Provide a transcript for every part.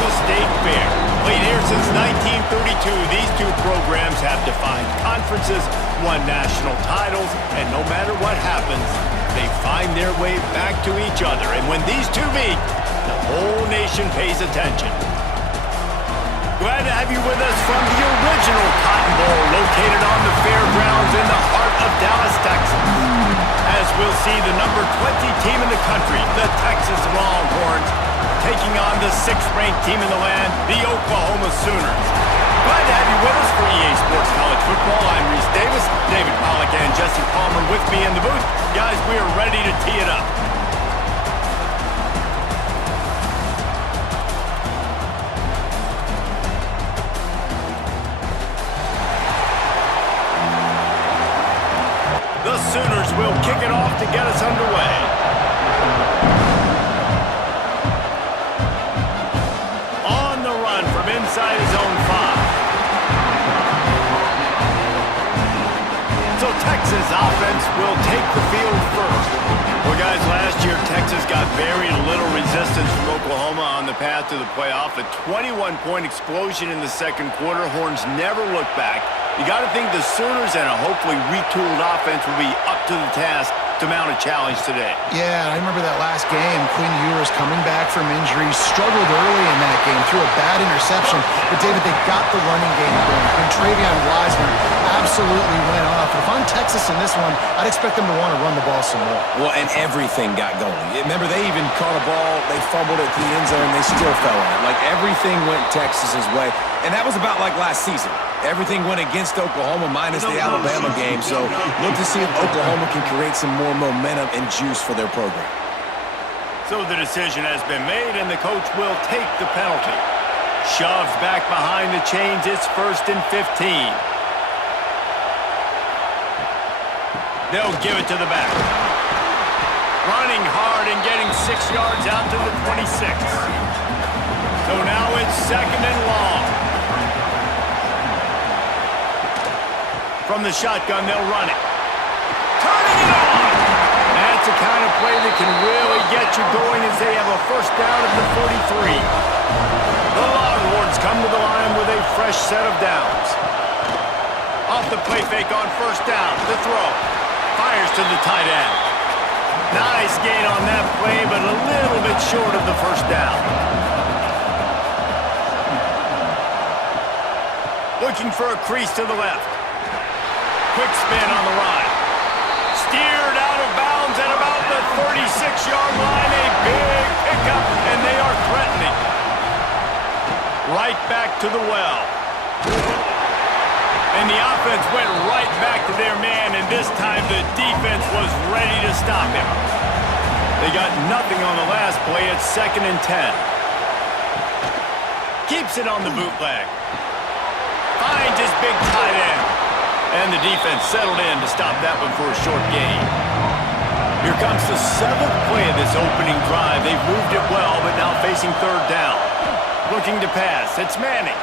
Texas State Fair. Played here since 1932, these two programs have defined conferences, won national titles, and no matter what happens, they find their way back to each other. And when these two meet, the whole nation pays attention. Glad to have you with us from the original Cotton Bowl, located on the fairgrounds in the heart of Dallas, Texas. As we'll see the number 20 team in the country, the Texas Longhorns, taking on the 6th-ranked team in the land, the Oklahoma Sooners. Glad to have you with us for EA Sports College Football. I'm Reese Davis, David Pollack and Jesse Palmer with me in the booth. Guys, we are ready to tee it up. The Sooners will kick it off to get us underway. On the run from inside his own 5. So Texas offense will take the field first. Well, guys, last year Texas got very little resistance from Oklahoma on the path to the playoff. A 21-point explosion in the second quarter. Horns never looked back. You got to think the Sooners and a hopefully retooled offense will be up to the task to mount a challenge today. Yeah, I remember that last game. Quinn Ewers coming back from injury, struggled early in that game, threw a bad interception. But, David, they got the running game going. And Travion Wiseman absolutely went off. If I'm Texas in this one, I'd expect them to want to run the ball some more. Well, and everything got going. Remember, they even caught a ball, they fumbled it to the end zone, and they still fell on it. Like, everything went Texas's way. And that was about like last season. Everything went against Oklahoma minus the Alabama game. So look to see if Oklahoma can create some more momentum and juice for their program. So the decision has been made, and the coach will take the penalty. Shoves back behind the chains. It's 1st and 15. They'll give it to the back. Running hard and getting 6 yards out to the 26. So now it's 2nd and long. From the shotgun, they'll run it. Turning it on! That's the kind of play that can really get you going as they have a first down at the 43. The Longhorns come to the line with a fresh set of downs. Off the play fake on 1st down. The throw. Fires to the tight end. Nice gain on that play, but a little bit short of the first down. Looking for a crease to the left. Quick spin on the ride. Steered out of bounds at about the 36-yard line. A big pickup, and they are threatening. Right back to the well. And the offense went right back to their man, and this time the defense was ready to stop him. They got nothing on the last play. It's 2nd and 10. Keeps it on the bootleg. Finds his big tight end. And the defense settled in to stop that one for a short gain. Here comes the 7th play of this opening drive. They've moved it well, but now facing 3rd down. Looking to pass. It's Manning.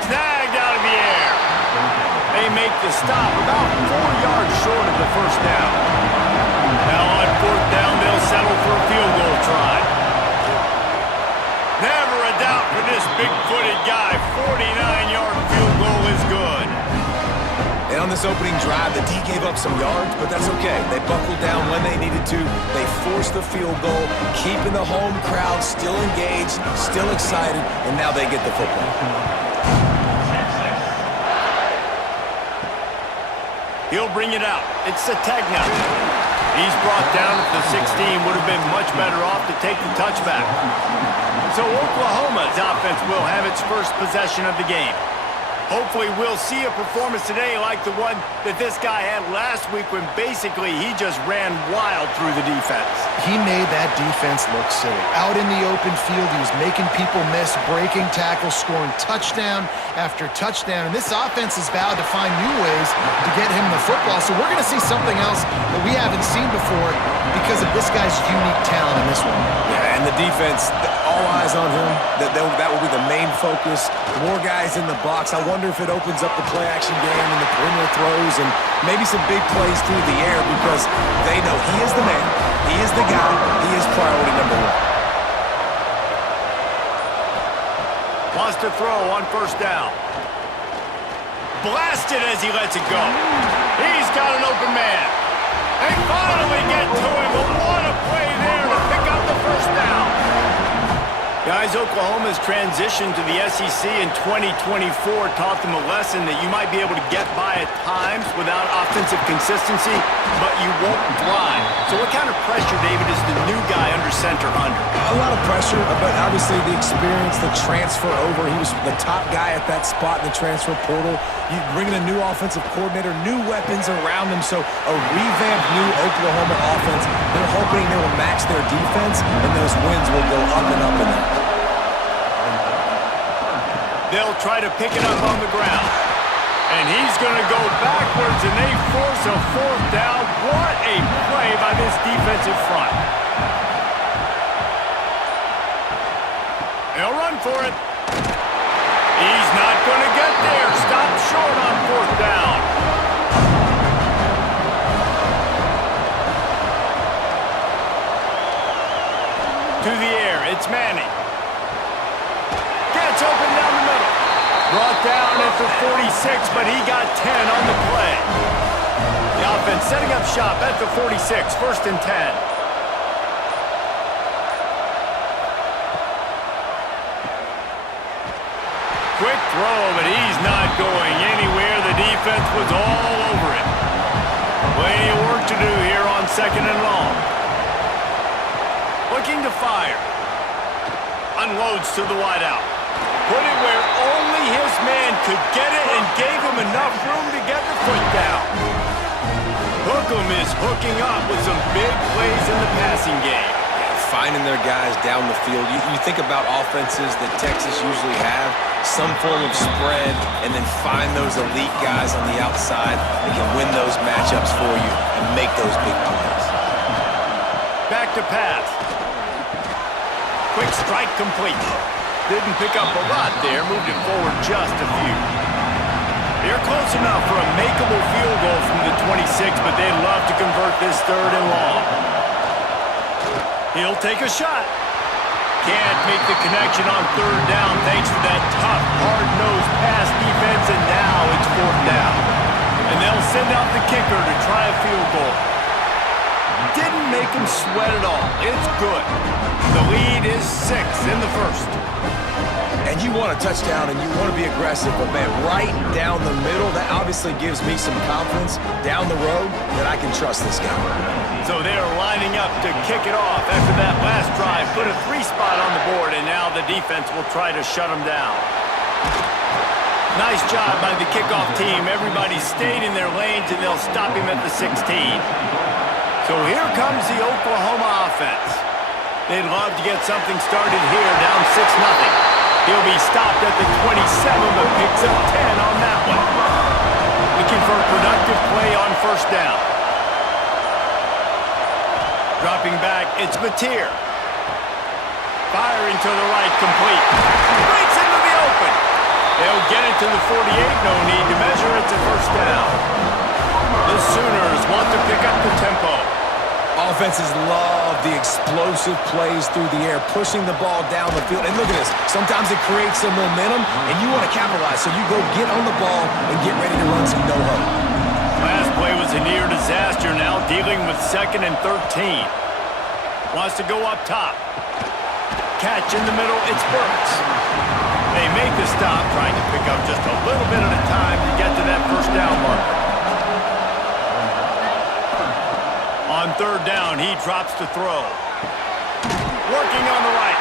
Snagged out of the air. They make the stop about 4 yards short of the first down. Now on 4th down, they'll settle for a field goal try. Never a doubt for this big-footed guy. 49-yard field goal is good. And on this opening drive, the D gave up some yards, but that's okay. They buckled down when they needed to. They forced the field goal, keeping the home crowd still engaged, still excited, and now they get the football. He'll bring it out. It's Sategna. He's brought down at the 16. Would have been much better off to take the touchback. So Oklahoma's offense will have its first possession of the game. Hopefully we'll see a performance today like the one that this guy had last week when basically he just ran wild through the defense. He made that defense look silly. Out in the open field, he was making people miss, breaking tackles, scoring touchdown after touchdown. And this offense is vowed to find new ways to get him the football. So we're going to see something else that we haven't seen before because of this guy's unique talent in this one. Yeah, and the defense, all eyes on him. That will be the main focus. More guys in the box. I wonder if it opens up the play-action game and the perimeter throws and maybe some big plays through the air because they know he is the man, he is the guy, he is priority number one. to throw on first down. Blasted as he lets it go. He's got an open man. They finally get to him, but what a play there to pick up the first down. Guys, Oklahoma's transition to the SEC in 2024 taught them a lesson that you might be able to get by at times without offensive consistency, but you won't thrive. So what kind of pressure, David, is the new guy under center under? A lot of pressure, but obviously the experience, the transfer over. He was the top guy at that spot in the transfer portal. You bring in a new offensive coordinator, new weapons around him, so a revamped new Oklahoma offense. They're hoping they will match their defense, and those wins will go up and up and up. They'll try to pick it up on the ground. And he's going to go backwards, and they force a fourth down. What a play by this defensive front. They'll run for it. He's not going to get there. Stop short on fourth down. To the air, it's Manning. Gets open down the middle. Brought down at the 46, but he got 10 on the play. The offense setting up shop at the 46, 1st and 10. Quick throw, but he's not going anywhere. The defense was all over it. Plenty of work to do here on 2nd and long. Looking to fire. Unloads to the wideout. Put it where only his man could get it and gave him enough room to get the foot down. Hookem is hooking up with some big plays in the passing game. Finding their guys down the field. You think about offenses that Texas usually have, some form of spread, and then find those elite guys on the outside that can win those matchups for you and make those big plays. Back to pass. Quick strike complete. Didn't pick up a lot there, moved it forward just a few. They're close enough for a makeable field goal from the 26, but they'd love to convert this 3rd and long. He'll take a shot. Can't make the connection on 3rd down thanks to that tough, hard-nosed pass defense, and now it's 4th down. And they'll send out the kicker to try a field goal. Didn't make him sweat at all. It's good. The lead is 6 in the 1st. And you want a touchdown and you want to be aggressive, but man, right down the middle, that obviously gives me some confidence down the road that I can trust this guy. So they're lining up to kick it off after that last drive. Put a 3 spot on the board, and now the defense will try to shut them down. Nice job by the kickoff team. Everybody stayed in their lanes, and they'll stop him at the 16. So here comes the Oklahoma offense. They'd love to get something started here, down 6-0. He'll be stopped at the 27, but picks up 10 on that one. Looking for a productive play on 1st down. Dropping back, it's Mateer. Firing to the right, complete. Breaks into the open. They'll get it to the 48, no need to measure. It's a 1st down. The Sooners want to pick up the tempo. Offenses love the explosive plays through the air, pushing the ball down the field. And look at this. Sometimes it creates some momentum, and you want to capitalize. So you go get on the ball and get ready to run some no-huddle. Last play was a near disaster, now dealing with 2nd and 13. Wants to go up top. Catch in the middle, it's Burks. They make the stop, trying to pick up just a little bit at a time to get to that 1st down marker. On 3rd down, he drops to throw. Working on the right.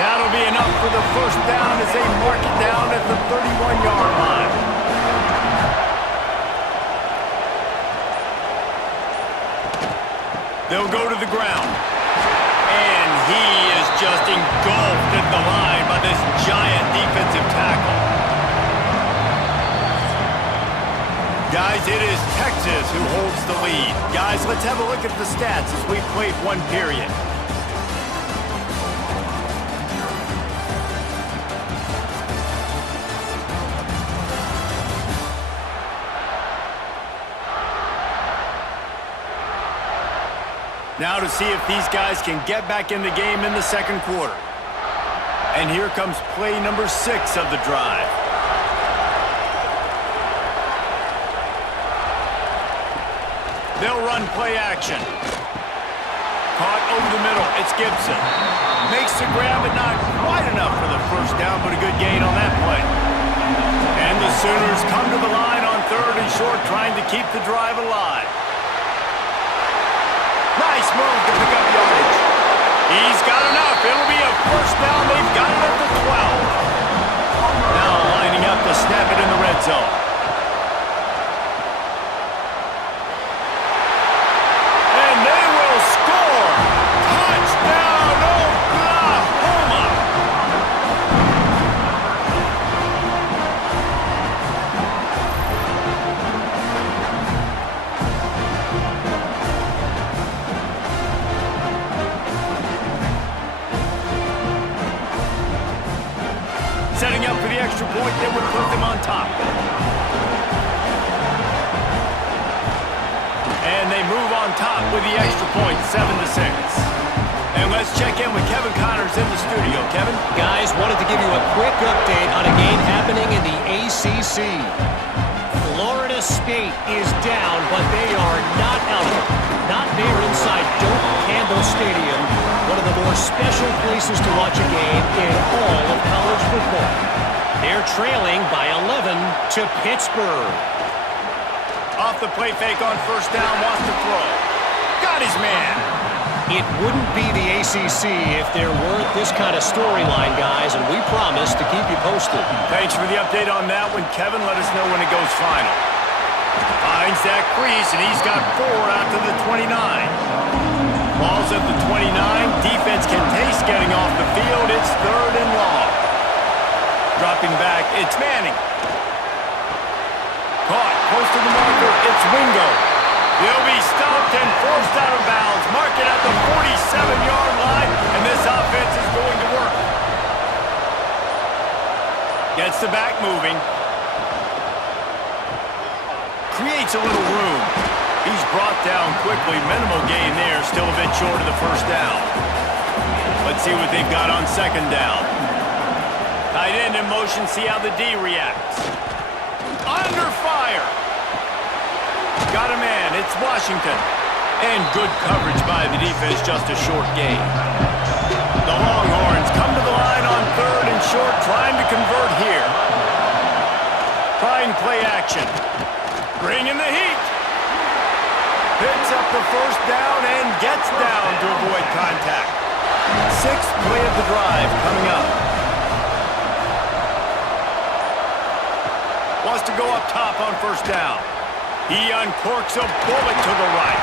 That'll be enough for the 1st down as they mark it down at the 31-yard line. They'll go to the ground. And he is just engulfed at the line by this giant defensive tackle. Guys, it is Texas who holds the lead. Guys, let's have a look at the stats as we've played 1 period. Now to see if these guys can get back in the game in the 2nd quarter. And here comes play number 6 of the drive. They'll run play action. Caught over the middle. It's Gibson. Makes the grab, but not quite enough for the first down, but a good gain on that play. And the Sooners come to the line on 3rd and short, trying to keep the drive alive. Nice move to pick up yardage. He's got enough. It'll be a first down. They've got it at the 12. Now lining up to snap it in the red zone. And they will score. Touchdown, Oklahoma. Setting up for the extra point that would put them on top. And they move on top with the extra point, 7-6. And let's check in with Kevin Connors in the studio. Kevin? Guys, wanted to give you a quick update on a game happening in the ACC. Florida State is down, but they are not out of it. Not there inside Doak Campbell Stadium, one of the more special places to watch a game in all of college football. They're trailing by 11 to Pittsburgh. Off the play fake on first down, wants to throw. Got his man. It wouldn't be the ACC if there weren't this kind of storyline, guys, and we promise to keep you posted. Thanks for the update on that one, Kevin. Let us know when it goes final. Finds that crease, and he's got 4 out to the 29. Ball's at the 29. Defense can taste getting off the field. It's 3rd and long. Dropping back, it's Manning. Caught, close to the marker, it's Wingo. He'll be stopped and forced out of bounds. Mark it at the 47-yard line, and this offense is going to work. Gets the back moving. Creates a little room. He's brought down quickly. Minimal gain there. Still a bit short of the first down. Let's see what they've got on 2nd down. Tight end in motion. See how the D reacts. Under fire. Got a man. It's Washington. And good coverage by the defense. Just a short gain. The Longhorns come to the line on 3rd and short. Trying to convert here. Trying play action. Bringing the heat. Picks up the first down and gets down to avoid contact. 6th play of the drive coming up. Wants to go up top on first down. He uncorks a bullet to the right.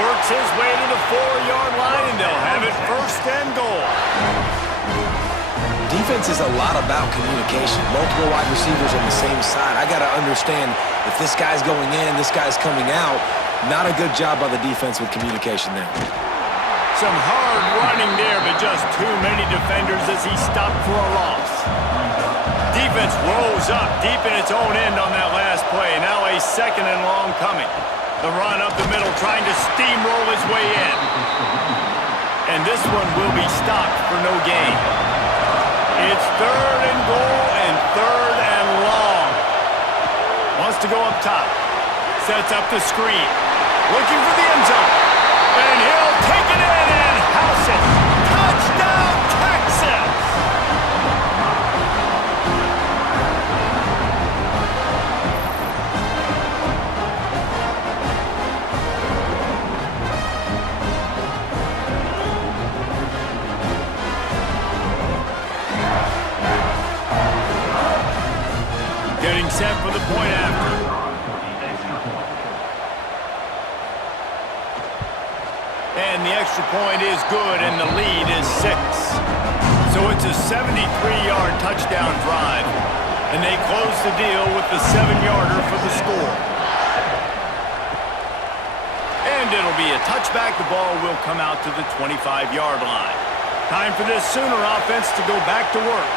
Works his way to the 4-yard line, and they'll have it 1st and goal. Defense is a lot about communication. Multiple wide receivers on the same side. I got to understand if this guy's going in, this guy's coming out. Not a good job by the defense with communication there. Some hard running there, but just too many defenders as he stopped for a loss. Defense rose up deep in its own end on that last play. Now a 2nd and long coming. The run up the middle, trying to steamroll his way in. And this one will be stopped for no gain. It's 3rd and goal and 3rd and long. Wants to go up top. Sets up the screen. Looking for the end zone. And he'll take it in and house it. Touchdown, Texas! Getting set for the point after. And the extra point is good, and the lead is 6. So it's a 73-yard touchdown drive. And they close the deal with the 7-yarder for the score. And it'll be a touchback. The ball will come out to the 25-yard line. Time for this Sooner offense to go back to work.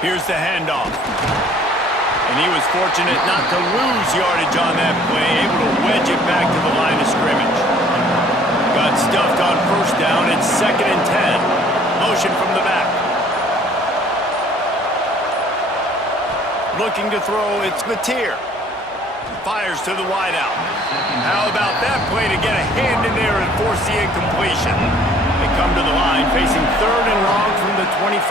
Here's the handoff. And he was fortunate not to lose yardage on that play, able to wedge it back to the line of scrimmage. Got stuffed on first down. It's 2nd and 10. Motion from the back. looking to throw. It's Mateer. Fires to the wideout. How about that play to get a hand in there and force the incompletion? They come to the line facing 3rd and long from the 25.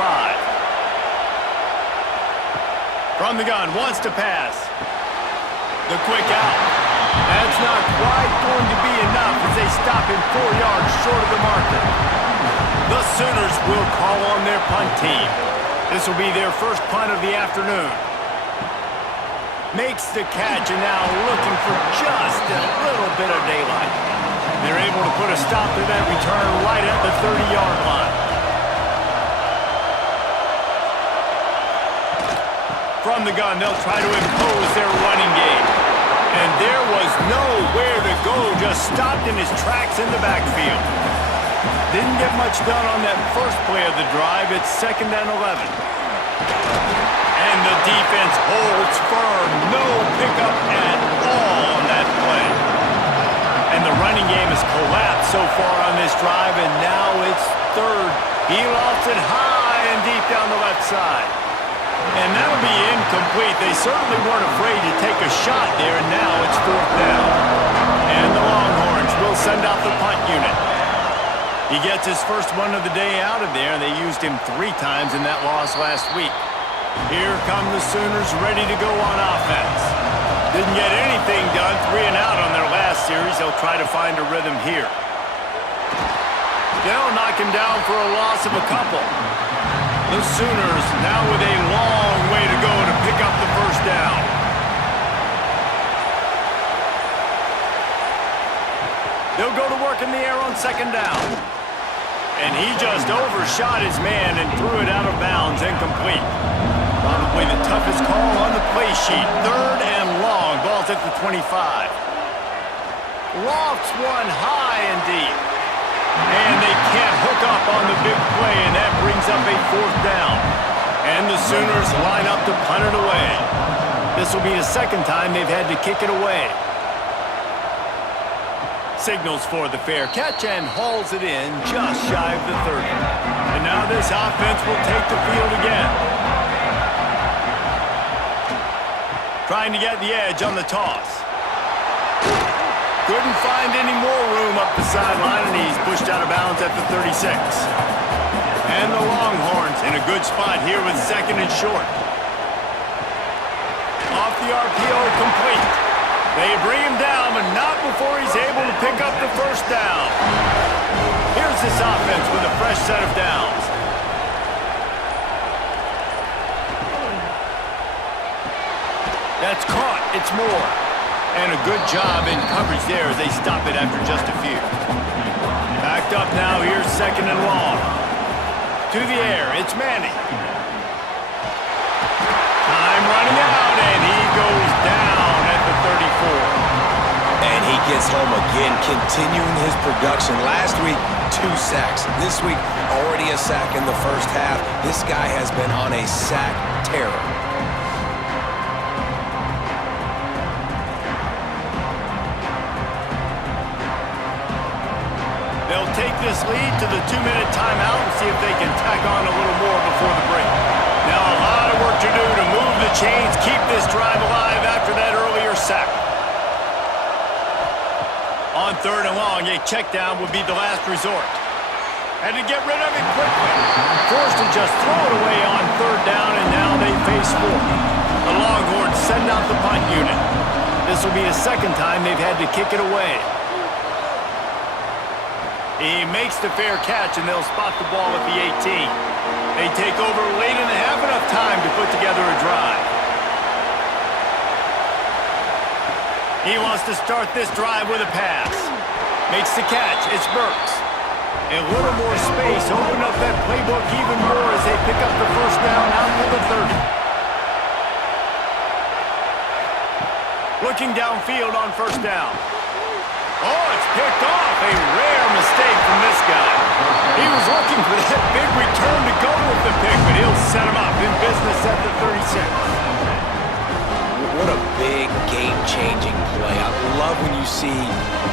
From the gun, wants to pass. The quick out. That's not quite going to be enough as they stop him 4 yards short of the marker. The Sooners will call on their punt team. This will be their first punt of the afternoon. Makes the catch and now looking for just a little bit of daylight. They're able to put a stop to that return right at the 30-yard line. From the gun, they'll try to impose their running game. And there was nowhere to go, just stopped in his tracks in the backfield. Didn't get much done on that first play of the drive. It's 2nd and 11. And the defense holds firm. No pickup at all on that play. And the running game has collapsed so far on this drive, and now it's 3rd. He lofts it high and deep down the left side. And that'll be incomplete. They certainly weren't afraid to take a shot there, and now it's 4th down. And the Longhorns will send out the punt unit. He gets his first one of the day out of there. They used him 3 times in that loss last week. Here come the Sooners ready to go on offense. Didn't get anything done, 3 and out on their last series. They'll try to find a rhythm here. They'll knock him down for a loss of a couple. The Sooners now with a long way to go to pick up the first down. They'll go to work in the air on 2nd down. And he just overshot his man and threw it out of bounds, incomplete. Probably the toughest call on the play sheet. 3rd and long. Ball's at the 25. Lofts one high and deep. And they can't hook up on the big play, and that brings up a 4th down. And the Sooners line up to punt it away. This will be the 2nd time they've had to kick it away. Signals for the fair catch and hauls it in just shy of the 30. And now this offense will take the field again. Trying to get the edge on the toss. Couldn't find any more room up the sideline, and he's pushed out of bounds at the 36. And the Longhorns in a good spot here with 2nd and short. Off the RPO, complete. They bring him down, but not before he's able to pick up the first down. Here's this offense with a fresh set of downs. That's caught. It's Moore. And a good job in coverage there as they stop it after just a few. Backed up now. Here's 2nd and long. To the air. It's Manning. Time running out, and he goes down at the 34. And he gets home again, continuing his production. Last week, 2 sacks. This week, already a sack in the first half. This guy has been on a sack terror. They'll take this lead to the 2-minute timeout and see if they can tack on a little more before the break. Now a lot of work to do to move the chains, keep this drive alive after that earlier sack. On 3rd and long, a check down would be the last resort. Had to get rid of it quickly. Forced to just throw it away on 3rd down, and now they face 4th. The Longhorns send out the punt unit. This will be the 2nd time they've had to kick it away. He makes the fair catch, and they'll spot the ball at the 18. They take over late in the half, enough time to put together a drive. He wants to start this drive with a pass. Makes the catch. It's Burks. A little more space. Open up that playbook even more as they pick up the first down out to the 30. Looking downfield on 1st down. Oh, it's picked off. A rare mistake from this guy. He was looking for that big return to go with the pick, but he'll set him up in business at the 36. What a big game-changing play. I love when you see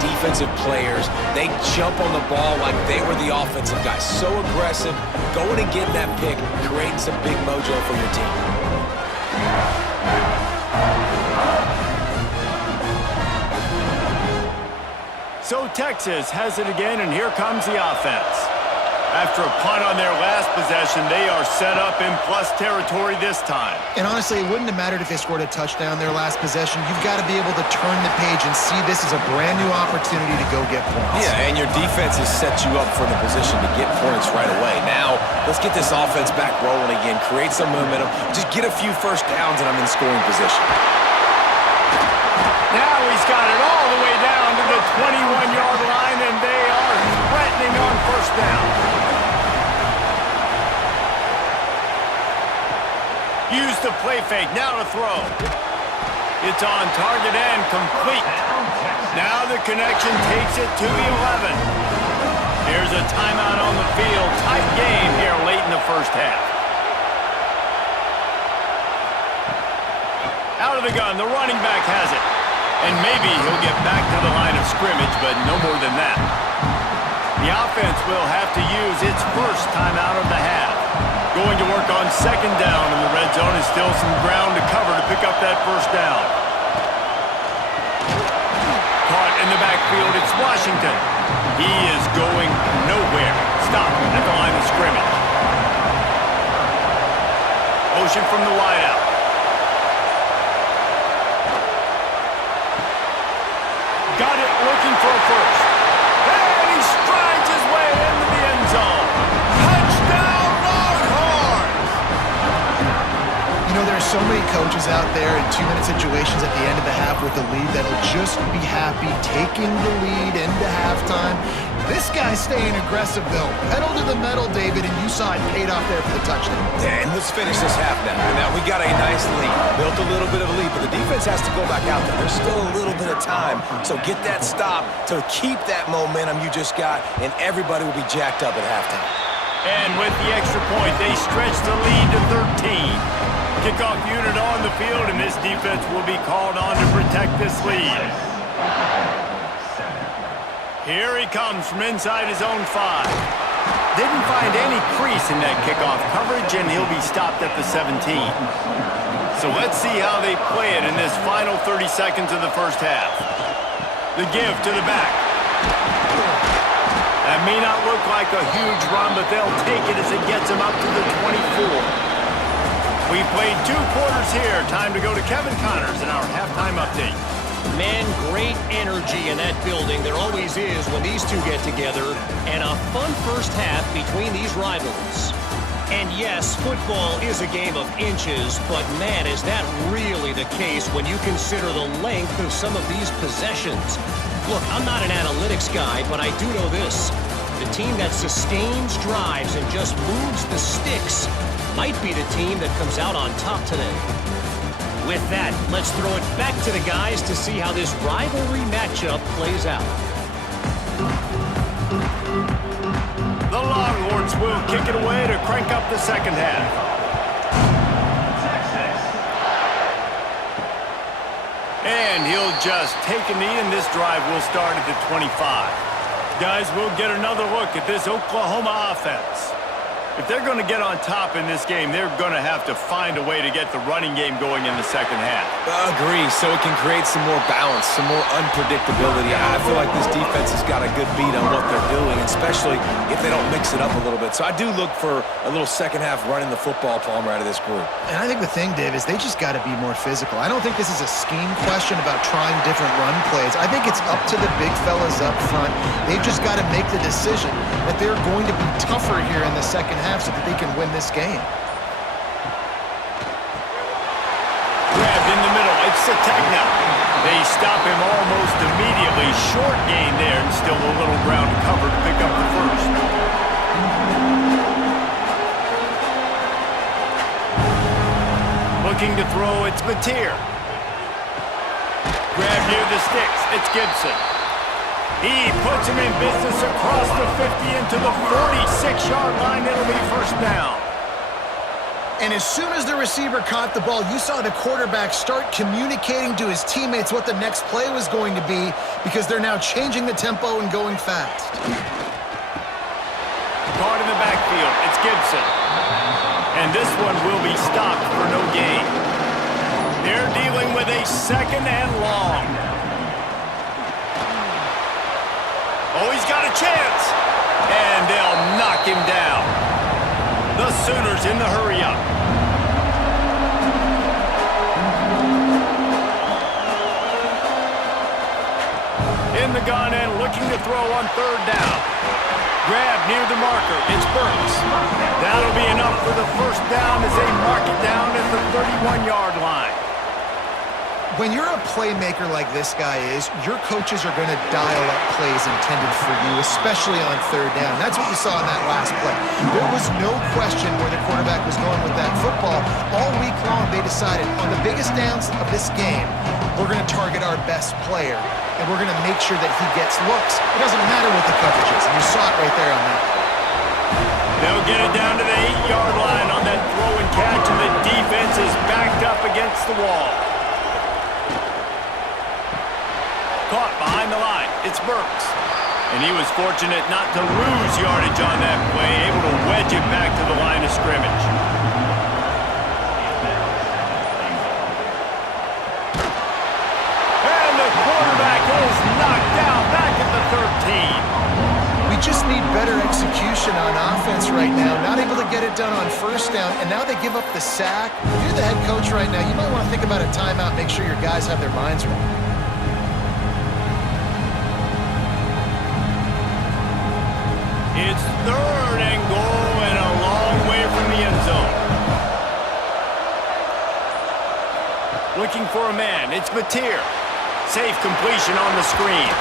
defensive players, they jump on the ball like they were the offensive guys. So aggressive, going and getting that pick, creating some big mojo for your team. So Texas has it again, and here comes the offense. After a punt on their last possession, they are set up in plus territory this time. And honestly, it wouldn't have mattered if they scored a touchdown their last possession. You've got to be able to turn the page and see this as a brand new opportunity to go get points. Yeah, and your defense has set you up for the position to get points right away. Now, let's get this offense back rolling again, create some momentum, just get a few first downs, and I'm in scoring position. Now he's got it all the way down to the 21-yard line, and they are threatening on first down. Use the play fake, now to throw. It's on target and complete. Now the connection takes it to the 11. Here's a timeout on the field. Tight game here late in the first half. Out of the gun, the running back has it. And maybe he'll get back to the line of scrimmage, but no more than that. The offense will have to use its first timeout of the half. Going to work on second down, and the red zone is still some ground to cover to pick up that first down. Caught in the backfield, it's Washington. He is going nowhere. Stop at the line of scrimmage. Motion from the wideout. Got it, looking for a first. And he strides his way into the end zone. Touchdown, Longhorns! You know, there are so many coaches out there in two-minute situations at the end of the half with the lead that'll just be happy taking the lead into halftime. This guy's staying aggressive, though. Pedal to the metal, David, and you saw it paid off there for the touchdown. And let's finish this half now. Now, we got a nice lead. Built a little bit of a lead, but the defense has to go back out there. There's still a little bit of time. So get that stop to keep that momentum you just got, and everybody will be jacked up at halftime. And with the extra point, they stretch the lead to 13. Kickoff unit on the field, and this defense will be called on to protect this lead. Here he comes from inside his own 5. Didn't find any crease in that kickoff coverage, and he'll be stopped at the 17. So let's see how they play it in this final 30 seconds of the first half. The give to the back. That may not look like a huge run, but they'll take it as it gets them up to the 24. We played 2 quarters here. Time to go to Kevin Connors in our halftime update. Man, great energy in that building. There always is when these two get together. And a fun first half between these rivals. And yes, football is a game of inches, but man, is that really the case when you consider the length of some of these possessions. Look, I'm not an analytics guy, but I do know this. The team that sustains drives and just moves the sticks might be the team that comes out on top today. With that, let's throw it back to the guys to see how this rivalry matchup plays out. The Longhorns will kick it away to crank up the second half. And he'll just take a knee, and this drive will start at the 25. Guys, we'll get another look at this Oklahoma offense. If they're going to get on top in this game, they're going to have to find a way to get the running game going in the second half. Agree, so it can create some more balance, some more unpredictability. I feel like this defense has got a good beat on what they're doing, especially if they don't mix it up a little bit. So I do look for a little second half running the football, Palmer, out of this group. And I think the thing, Dave, is they just got to be more physical. I don't think this is a scheme question about trying different run plays. I think it's up to the big fellas up front. They've just got to make the decision that they're going to be tougher here in the second half so that they can win this game. Grabbed in the middle, it's Sategna. They stop him almost immediately. Short gain there, and still a little ground to cover to pick up the first. Looking to throw, it's Mateer. Grabbed near the sticks, it's Gibson. He puts him in business across the 50 into the 46-yard line. It'll be first down. And as soon as the receiver caught the ball, you saw the quarterback start communicating to his teammates what the next play was going to be, because they're now changing the tempo and going fast. Caught in the backfield, it's Gibson. And this one will be stopped for no gain. They're dealing with a second and long. Oh, he's got a chance. And they'll knock him down. The Sooners in the hurry-up. In the gun and looking to throw on third down. Grab near the marker. It's Burks. That'll be enough for the first down as they mark it down at the 31-yard line. When you're a playmaker like this guy is, your coaches are going to dial up plays intended for you, especially on third down. That's what we saw in that last play. There was no question where the quarterback was going with that football. All week long, they decided on the biggest downs of this game, we're going to target our best player, and we're going to make sure that he gets looks. It doesn't matter what the coverage is, and you saw it right there on that play. They'll get it down to the 8-yard line on that throw and catch, and the defense is backed up against the wall. Caught behind the line. It's Burks. And he was fortunate not to lose yardage on that play, able to wedge it back to the line of scrimmage. And the quarterback is knocked down back at the 13. We just need better execution on offense right now. Not able to get it done on first down, and now they give up the sack. If you're the head coach right now, you might want to think about a timeout, make sure your guys have their minds right. It's third and goal and a long way from the end zone. Looking for a man. It's Mateer. Safe completion on the screen.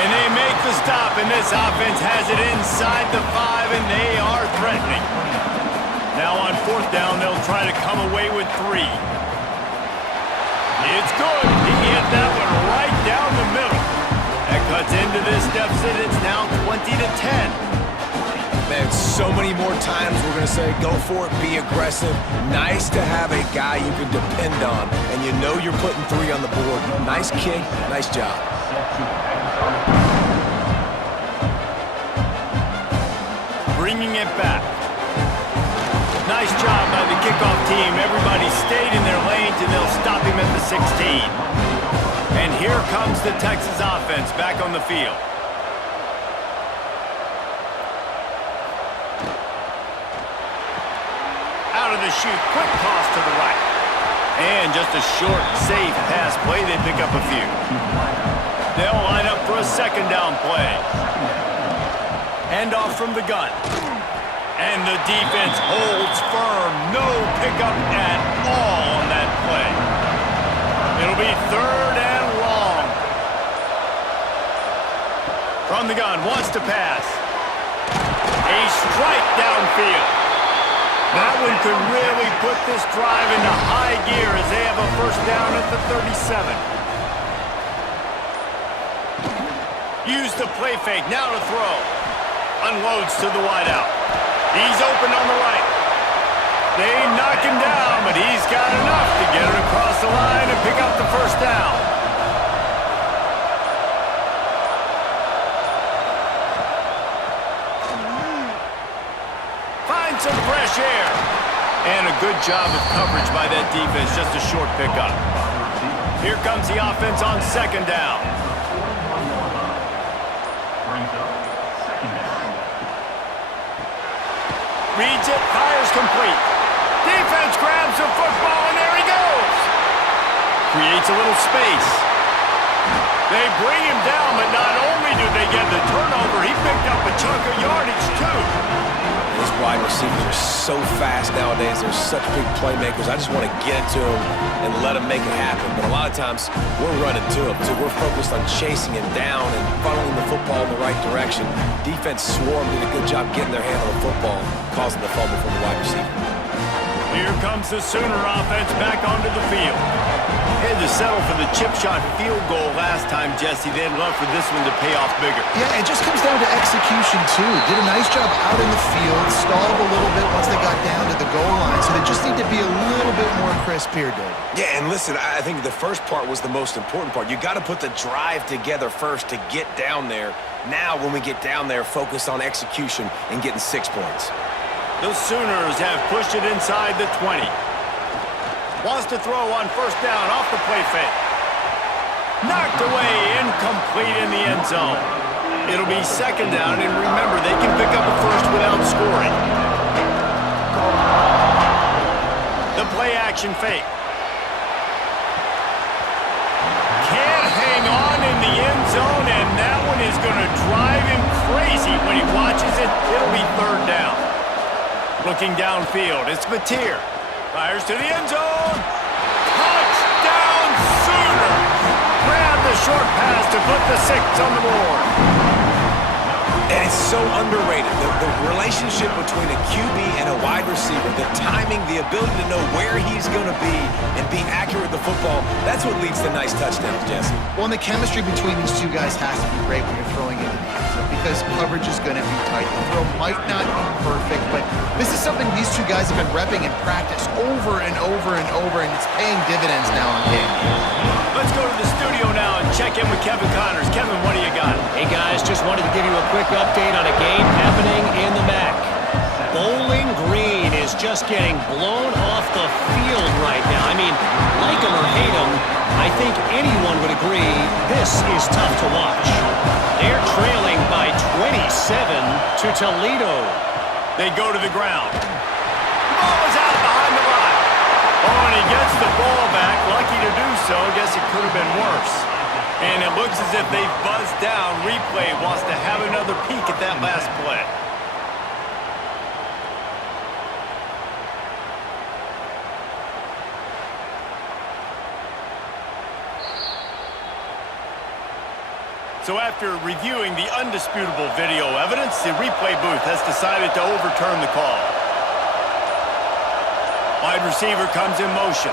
And they make the stop, and this offense has it inside the 5, and they are threatening. Now on fourth down, they'll try to come away with 3. It's good. He hit that one right down the middle. That cuts into this deficit. It's now 20-10. Man, so many more times we're going to say, go for it, be aggressive. Nice to have a guy you can depend on, and you know you're putting 3 on the board. Nice kick, nice job. Bringing it back. Nice job by the kickoff team. Everybody stayed in their lanes, and they'll stop him at the 16. And here comes the Texas offense back on the field. Out of the chute, quick toss to the right. And just a short, safe pass play, they pick up a few. They'll line up for a second down play. Hand off from the gun. And the defense holds firm. No pickup at all on that play. It'll be third and long. From the gun, wants to pass. A strike downfield. That one could really put this drive into high gear as they have a first down at the 37. Use the play fake, now to throw. Unloads to the wideout. He's open on the right. They knock him down, but he's got enough to get it across the line and pick up the first down. Some fresh air. And a good job of coverage by that defense, just a short pickup. Here comes the offense on second down. Reads it, fires complete. Defense grabs the football, and there he goes. Creates a little space. They bring him down, but not only do they get the turnover, he picked up a chunk of yardage, too. These wide receivers are so fast nowadays. They're such big playmakers. I just want to get it to them and let them make it happen. But a lot of times, we're running to them, too. We're focused on chasing him down and funneling the football in the right direction. Defense swarmed, did a good job getting their hand on the football, causing the fumble from the wide receiver. Here comes the Sooner offense back onto the field. They had to settle for the chip shot field goal last time, Jesse. They'd love for this one to pay off bigger. Yeah, it just comes down to execution, too. Did a nice job out in the field, stalled a little bit once they got down to the goal line, so they just need to be a little bit more crisp here, Dave. Yeah, and listen, I think the first part was the most important part. You got to put the drive together first to get down there. Now, when we get down there, focus on execution and getting 6 points. The Sooners have pushed it inside the 20. Wants to throw on first down off the play fake. Knocked away, incomplete in the end zone. It'll be second down, and remember, they can pick up a first without scoring. The play action fake. Can't hang on in the end zone, and that one is going to drive him crazy when he watches it. It'll be third down. Looking downfield, it's Mateer. Fires to the end zone. Touchdown Sooners! Grab the short pass to put the 6 on the board. And it's so underrated. The relationship between a QB and a wide receiver, the timing, the ability to know where he's going to be and be accurate with the football, that's what leads to nice touchdowns, Jesse. Well, and the chemistry between these two guys has to be great when you're throwing into the end zone because coverage is going to be tight. The throw might not be perfect, but this is something these two guys have been repping in practice over and over and over, and it's paying dividends now on game. Let's go to the studio now and check in with Kevin Connors. Kevin, what do you got? Hey, guys, just wanted to give you a quick update on a game happening in the MAC. Bowling Green is just getting blown off the field right now. I mean, like them or hate them, I think anyone would agree this is tough to watch. They're trailing by 27 to Toledo. They go to the ground. The ball is out behind the line. Oh, and he gets the ball back. Lucky to do so. Guess it could have been worse. And it looks as if they've buzzed down. Replay wants to have another peek at that last play. So after reviewing the undisputable video evidence, the replay booth has decided to overturn the call. Wide receiver comes in motion.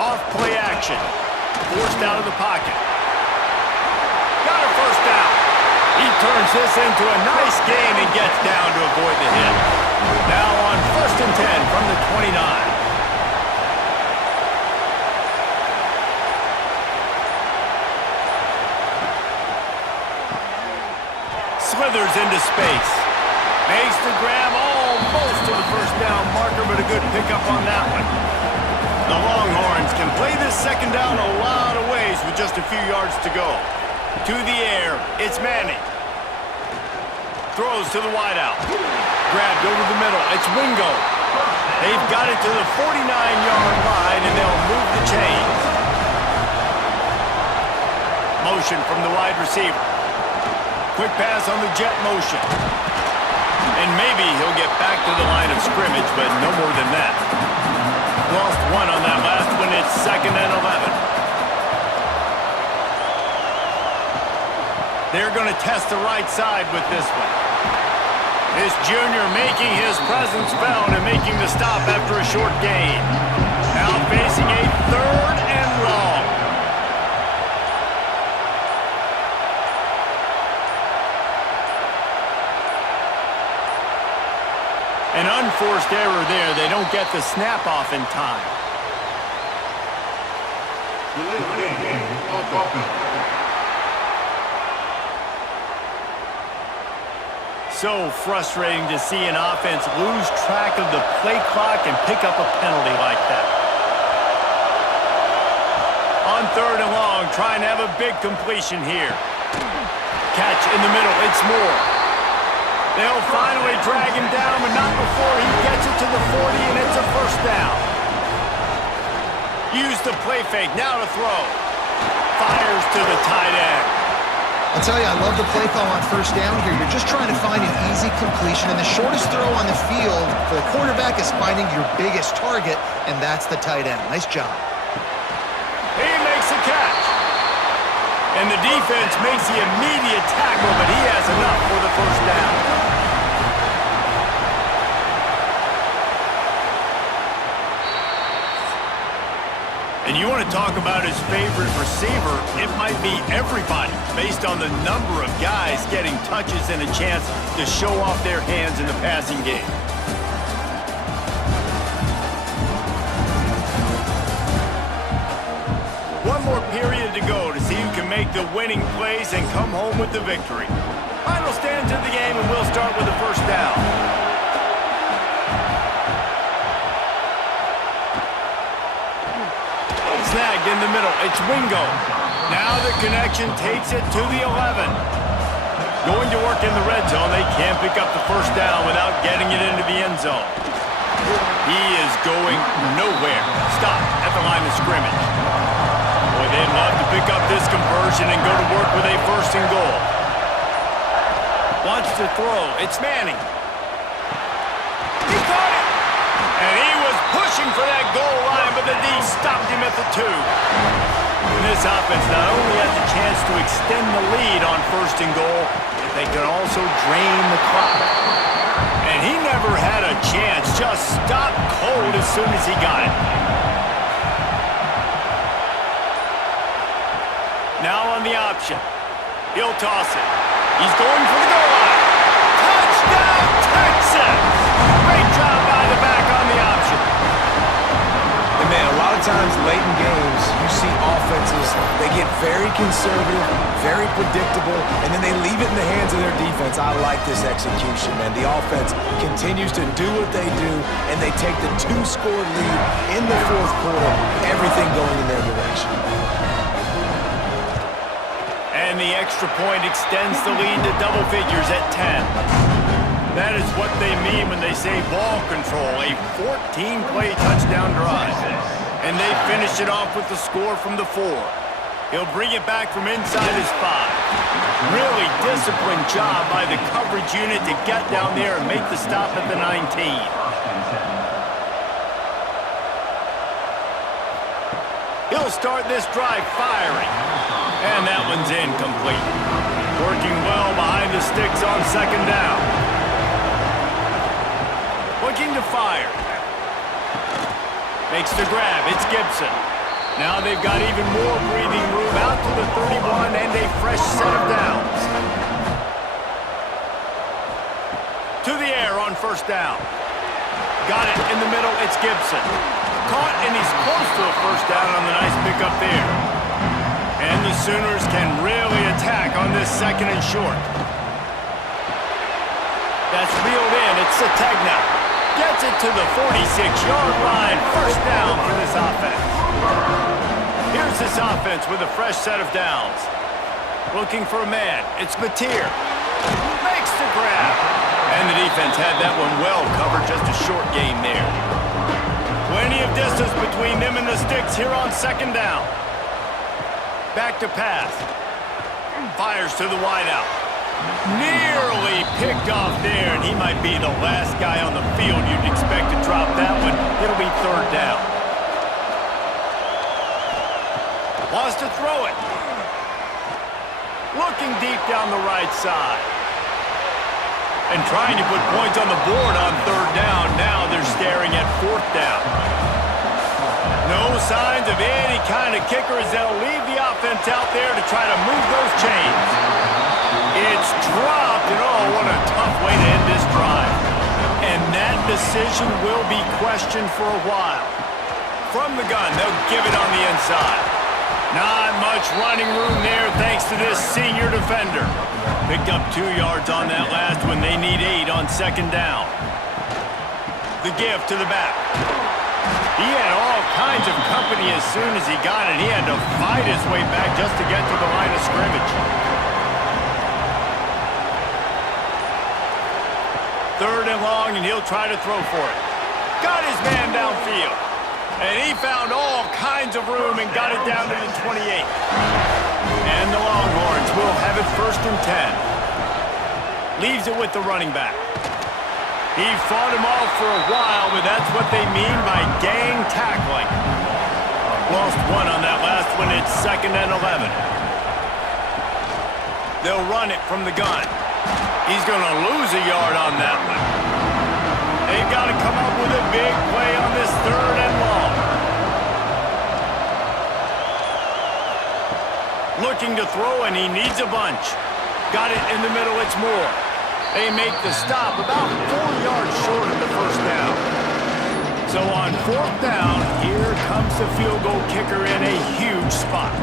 Off play action. Forced out of the pocket. Got a first down. He turns this into a nice gain and gets down to avoid the hit. Now on 1st and 10 from the 29. Slithers into space. Makes the grab almost to the first down marker, but a good pickup on that one. The Longhorns can play this second down a lot of ways with just a few yards to go. To the air, it's Manning. Throws to the wideout. Grabbed over the middle, it's Wingo. They've got it to the 49-yard line, and they'll move the chains. Motion from the wide receiver. Quick pass on the jet motion. And maybe he'll get back to the line of scrimmage, but no more than that. Lost one on that last one. It's 2nd and 11. They're going to test the right side with this one. This junior making his presence felt and making the stop after a short gain. Now facing a 3rd and long. An unforced error there. They don't get the snap off in time. So frustrating to see an offense lose track of the play clock and pick up a penalty like that. On 3rd and long, trying to have a big completion here. Catch in the middle. It's Moore. They'll finally drag him down, but not before he gets it to the 40, and it's a first down. Use the play fake, now to throw. Fires to the tight end. I'll tell you, I love the play call on first down here. You're just trying to find an easy completion, and the shortest throw on the field for the quarterback is finding your biggest target, and that's the tight end. Nice job. He makes a catch. And the defense makes the immediate tackle, but he has enough for the first down. And you want to talk about his favorite receiver, it might be everybody, based on the number of guys getting touches and a chance to show off their hands in the passing game. One more period to go to see who can make the winning plays and come home with the victory. Final stands of the game, and we'll start with the first down. in the middle. It's Wingo. Now the connection takes it to the 11. Going to work in the red zone. They can't pick up the first down without getting it into the end zone. He is going nowhere. Stop at the line of scrimmage. Boy, they'd love to pick up this conversion and go to work with a first and goal. Wants to throw. It's Manning. He caught it. And he was pushing for that goal line, but the D stopped him at the 2. And this offense not only has a chance to extend the lead on first and goal, they can also drain the clock. And he never had a chance, just stopped cold as soon as he got it. Now on the option. He'll toss it. He's going for the goal line. Touchdown, Texas! Great job by the back on the option. And man, a lot of times late in games, you see offenses, they get very conservative, very predictable, and then they leave it in the hands of their defense. I like this execution, man. The offense continues to do what they do, and they take the 2-score lead in the fourth quarter, everything going in their direction. And the extra point extends the lead to double figures at 10. That is what they mean when they say ball control, a 14-play touchdown drive. And they finish it off with the score from the 4. He'll bring it back from inside his 5. Really disciplined job by the coverage unit to get down there and make the stop at the 19. He'll start this drive firing. And that one's incomplete. Working well behind the sticks on second down. Looking to fire. Makes the grab. It's Gibson. Now they've got even more breathing room out to the 31 and a fresh set of downs. To the air on first down. Got it in the middle. It's Gibson. Caught, and he's close to a first down on the nice pickup there. And the Sooners can really attack on this second and short. That's reeled in. It's Sategna. Gets it to the 46-yard line. First down for this offense. Here's this offense with a fresh set of downs. Looking for a man. It's Mateer. Makes the grab. And the defense had that one well covered. Just a short gain there. Plenty of distance between them and the sticks here on second down. Back to pass. Fires to the wideout. Nearly picked off there, and he might be the last guy on the field you'd expect to drop that one. It'll be third down. Wants to throw it. Looking deep down the right side. And trying to put points on the board on third down. Now they're staring at fourth down. No signs of any kind of kicker as they'll leave the offense out there to try to move those chains. It's dropped, and oh, what a tough way to end this drive. And that decision will be questioned for a while. From the gun, they'll give it on the inside. Not much running room there thanks to this senior defender. Picked up 2 yards on that last one. They need 8 on second down. The give to the back. He had all kinds of company as soon as he got it. He had to fight his way back just to get to the line of scrimmage. Third and long, and he'll try to throw for it. Got his man downfield. And he found all kinds of room and got it down to the 28. And the Longhorns will have it first and 10. Leaves it with the running back. He fought him off for a while, but that's what they mean by gang tackling. Lost one on that last one. It's second and 11. They'll run it from the gun. He's going to lose a yard on that one. They've got to come up with a big play on this third and long. Looking to throw, and he needs a bunch. Got it in the middle. It's Moore. They make the stop about 4 yards short of the first down. So on fourth down, here comes the field goal kicker in a huge spot.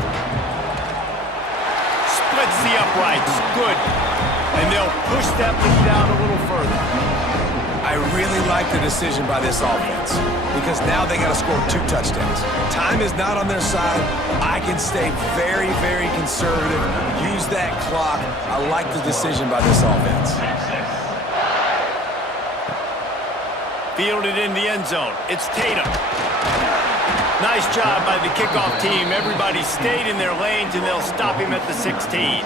Splits the uprights. Good. And they'll push that lead out a little further. I really like like the decision by this offense because now they got to score 2 touchdowns. Time is not on their side. I can stay very, very conservative. Use that clock. I like the decision by this offense. Fielded in the end zone. It's Tatum. Nice job by the kickoff team. Everybody stayed in their lanes, and they'll stop him at the 16.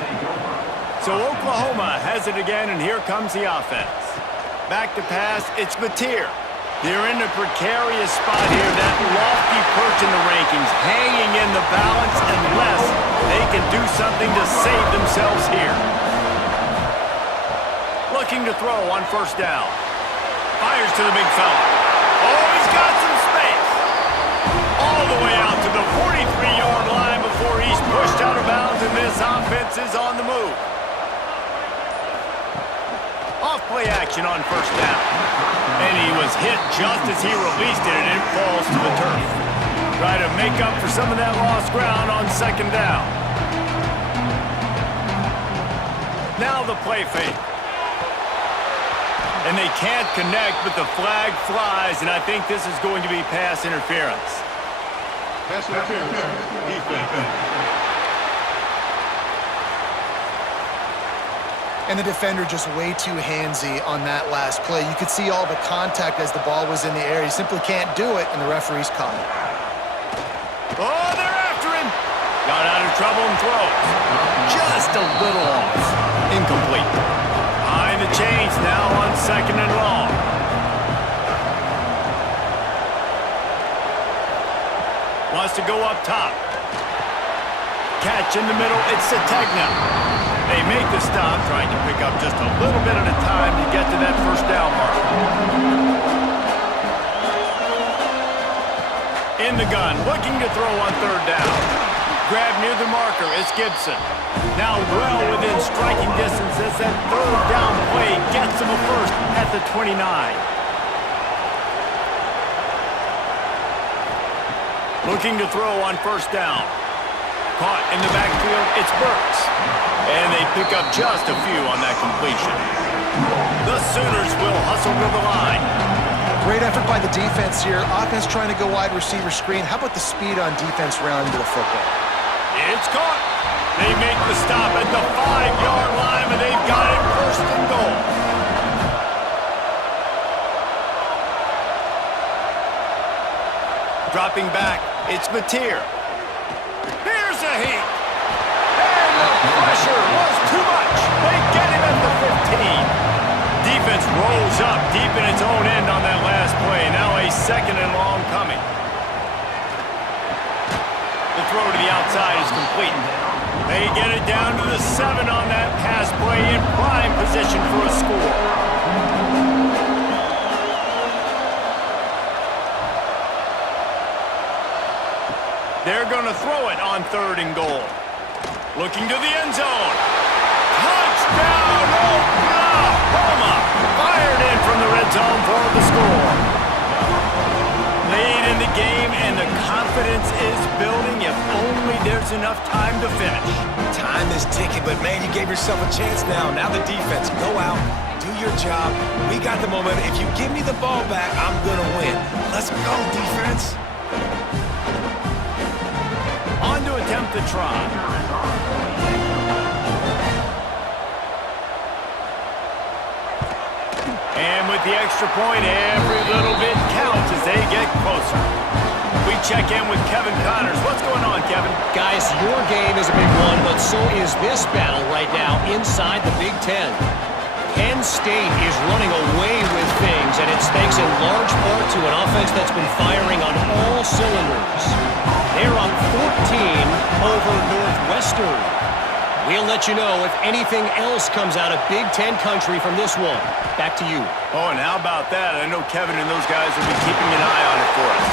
So Oklahoma has it again, and here comes the offense. Back to pass, it's Mateer. They're in a precarious spot here, that lofty perch in the rankings, hanging in the balance unless they can do something to save themselves here. Looking to throw on first down. Fires to the big fella. Oh, he's got some space. All the way out to the 43-yard line before he's pushed out of bounds, and this offense is on the move. Off-play action on first down. And he was hit just as he released it, and it falls to the turf. Try to make up for some of that lost ground on second down. Now the play fake. And they can't connect, but the flag flies, and I think this is going to be pass interference. Pass interference. Defense. And the defender just way too handsy on that last play. You could see all the contact as the ball was in the air. He simply can't do it, and the referee's caught it. Oh, they're after him. Got out of trouble and throws. Just a little off. Incomplete. Behind the chains now on second and long. Wants to go up top. Catch in the middle. It's Sategna. They make the stop, trying to pick up just a little bit at a time to get to that first down mark. In the gun, looking to throw on third down. Grab near the marker, it's Gibson. Now well within striking distance as that third down play gets him a first at the 29. Looking to throw on first down. Caught in the backfield, it's Burks. And they pick up just a few on that completion. The Sooners will hustle to the line. Great effort by the defense here. Offense trying to go wide receiver screen. How about the speed on defense rounding to the football? It's caught. They make the stop at the 5-yard line, and they've got it first and goal. Dropping back, it's Mateer. Here's a heat. And the pressure was too much. They get him at the 15. Defense rolls up deep in its own end on that last play. Now a second and long coming. The throw to the outside is complete. They get it down to the 7 on that pass play in prime position for a score. They're going to throw it on third and goal. Looking to the end zone. Touchdown, Oklahoma! Fired in from the red zone for the score. Late in the game, and the confidence is building if only there's enough time to finish. Time is ticking, but man, you gave yourself a chance now. Now the defense, go out, do your job. We got the momentum. If you give me the ball back, I'm going to win. Let's go, defense. On to attempt the try. And with the extra point, every little bit counts as they get closer. We check in with Kevin Connors. What's going on, Kevin? Guys, your game is a big one, but so is this battle right now inside the Big Ten. Penn State is running away with things, and it's thanks in large part to an offense that's been firing on all cylinders. They're on 14 over Northwestern. We'll let you know if anything else comes out of Big Ten country from this one. Back to you. Oh, and how about that? I know Kevin and those guys will be keeping an eye on it for us.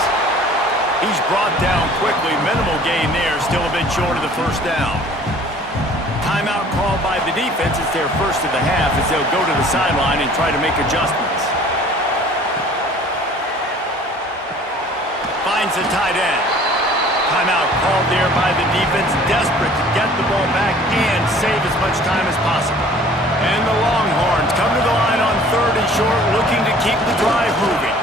He's brought down quickly. Minimal gain there. Still a bit short of the first down. Timeout called by the defense. It's their first of the half as they'll go to the sideline and try to make adjustments. Finds the tight end. Timeout called there by the defense, desperate to get the ball back and save as much time as possible. And the Longhorns come to the line on third and short, looking to keep the drive moving.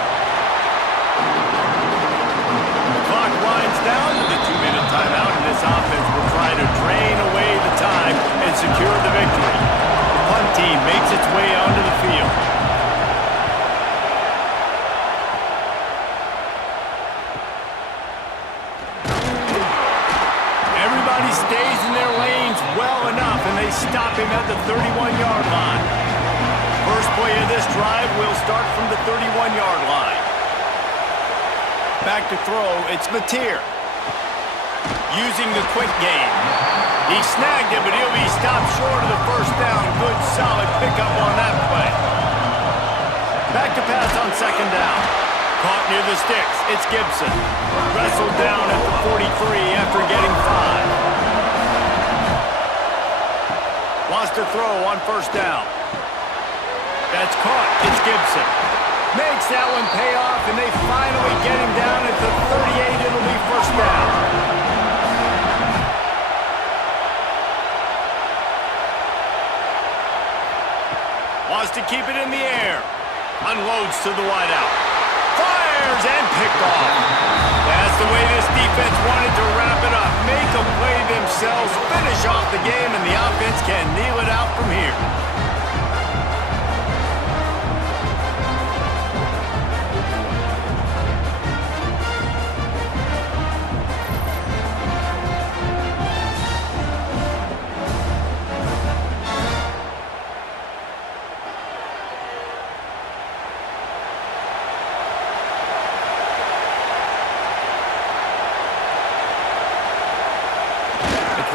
The clock winds down to the 2-minute timeout, and this offense will try to drain away the time and secure the victory. The punt team makes its way onto the field. Everybody stays in their lanes well enough, and they stop him at the 31-yard line. First play of this drive will start from the 31-yard line. Back to throw, it's Mateer. Using the quick game. He snagged it, but he'll be stopped short of the first down. Good, solid pickup on that play. Back to pass on second down. Caught near the sticks. It's Gibson. Wrestled down at the 43 after getting 5. Wants to throw on first down. That's caught. It's Gibson. Makes that one pay off, and they finally get him down at the 38. It'll be first down. Wants to keep it in the air. Unloads to the wideout. Fires and picked off. That's the way this defense wanted to wrap it up. Make a play themselves, finish off the game, and the offense can kneel it out from here.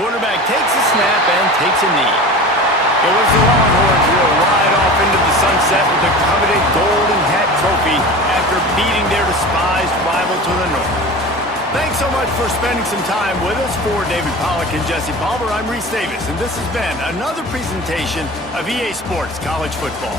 Quarterback takes a snap and takes a knee. It was the Longhorns who will ride off into the sunset with the coveted Golden Hat Trophy after beating their despised rival to the north. Thanks so much for spending some time with us. For David Pollack and Jesse Palmer, I'm Reese Davis, and this has been another presentation of EA Sports College Football.